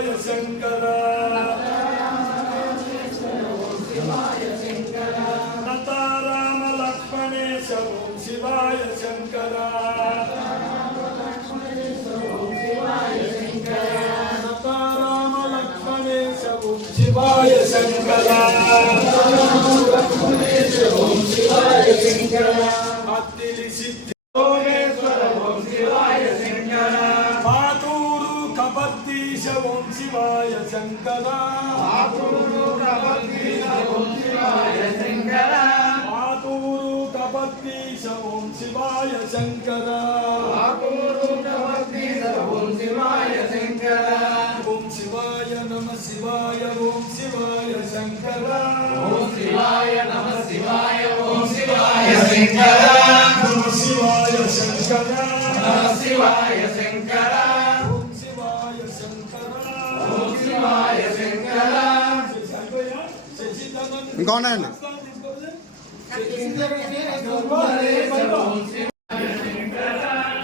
శివాయ శంకర రామ లక్ష్మణేశ ఓం శివాయ శంకర రామ లక్ష్మణేశ ఓం శివాయ శంకర రామ లక్ష్మణేశ ఓం శివాయ శంకర. శంకర మాతూరు కబద్దీశ ఓం శివాయ శంకర. మాతూరు కబద్దీశ ఓం శివాయ శంకర. మాతూరు కబద్దీశ ఓం శివాయ శంకర. ఓం శివాయ నమ శివాయ ఓం శివాయ శంకర. ఓం శివాయ నమ శివాయ ఓం శివాయ శంకర. నమ శివాయ శంకర. నమ శివాయ శంకర. ఇంకా ఉన్నాయండి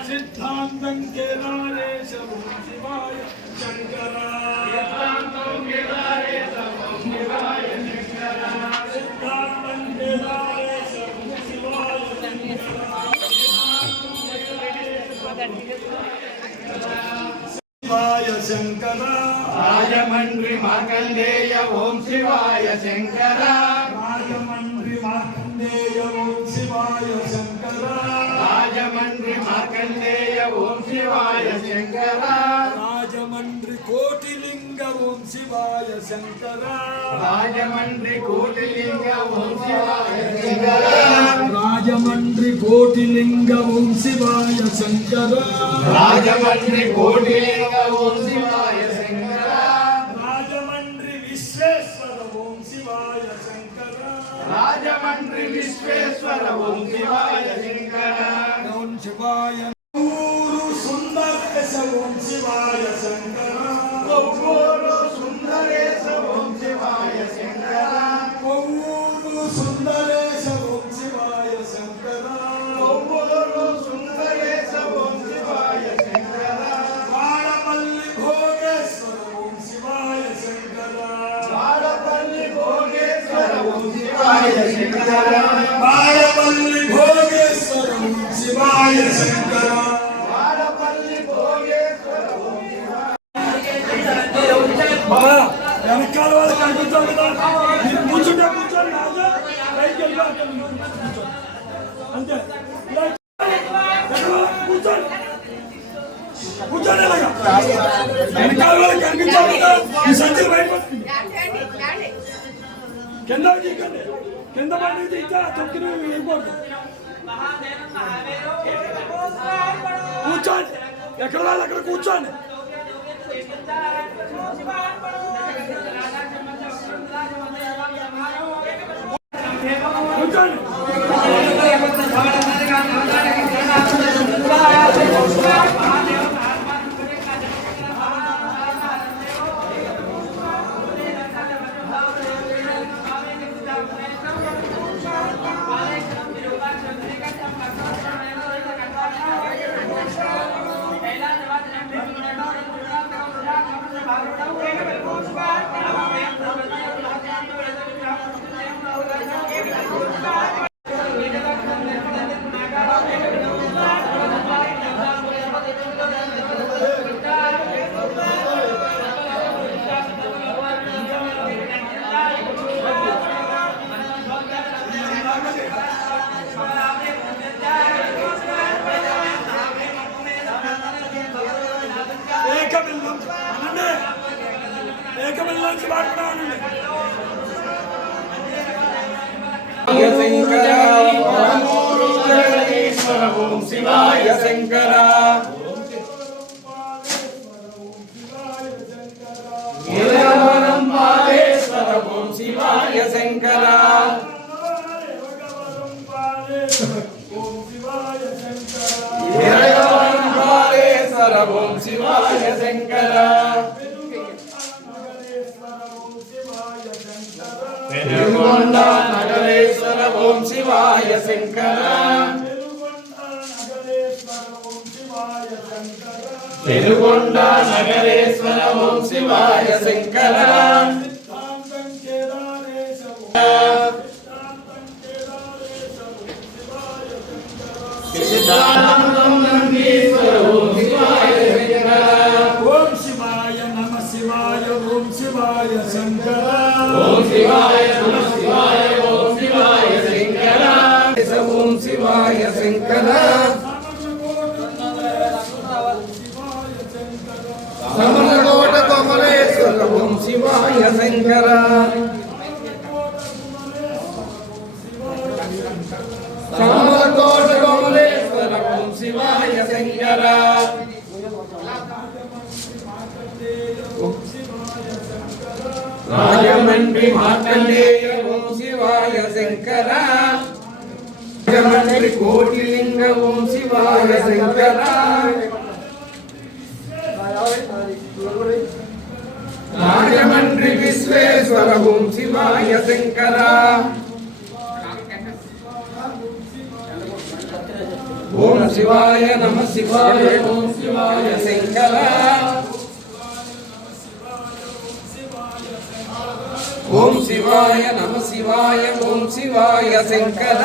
సిద్ధాంతం కేదారేశ ఓం శివాయ శంకర సిద్ధాంతం కేదారేశ ఓం శివాయ శంకర సిద్ధాంతం కేదారేశ ఓం శివాయ శివాయ శంకర. రాజమండ్రి మార్కండేయ ఓం శివాయ శంకర. రాజమండ్రి మార్కండేయ ఓం శివాయ శంకర. రాజమండ్రి మార్కండేయ ఓం శివాయ శంకర. రాజమండ్రి కోటిలింగ ఓం శివాయ శంకర. రాజమండ్రి కోటిలింగ ఓం శివాయ శంకర. రాజమండ్రి కోటిలింగ ఓం శివాయ శంకర. రాజమండ్రి కోటిలింగ ఓం శివాయ శంకర. రాజమండ్రి విశ్వేశ్వర ఓం శివాయ శంకర. రాజమండ్రి విశ్వేశ్వర ఓం శివాయ శంకర. శివాయ. సుందరేశ ఓం శివాయ శంకర. వాడపల్లి భోగేశ్వర శివాయ శంకర వెనకాల వాళ్ళు కనిపించాలి కదా. మీరు కూర్చుంటే కూర్చోండి రాజా పైకి వెళ్ళి అక్కడ కూర్చోండి అంతే ఇలా ఎక్కడ కూర్చోండి కూర్చోండి ఇలాగా వెనకాల వాళ్ళు కనిపించాలి కదా ఈ సంచి బయట పడుతుంది కింద తీకండి కింద పడి తీస్తే తొక్కిన వేయకూడదు కూర్చోండి. ఎక్కడ వాళ్ళు అక్కడ కూర్చోండి. కూర్చోండి. ఏకమిల్లం శివాయ శంకర శివాయ శంకర శివాయ శంకర పెనుగొండ నగరేశ్వర ఓం శివాయ శంకర పెనుగొండ నగరేశ్వర ఓం శివాయ శంకర సిద్ధానందం శివాయ నమ శివాయ ఓం శివాయ శంకర. ఓం శివాయ శంకర. సమరకోట కొమరేశ్వర ఓం శివాయ శంకర. సమరకోట కొమరేశ్వర ఓం శివాయ శంకర. రాజమండ్రి మార్కండేయ ఓం శివాయ శంకర రాజమండ్రి కోటిలింగ ఓం శివాయ శంకర రాజమండ్రి విశ్వేశ్వర ఓం శివాయ శంకర ఓం శివాయ నమ శివాయ ఓం శివాయ శంకర ఓం శివాయ నమ శివాయ ఓం శివాయ శంకర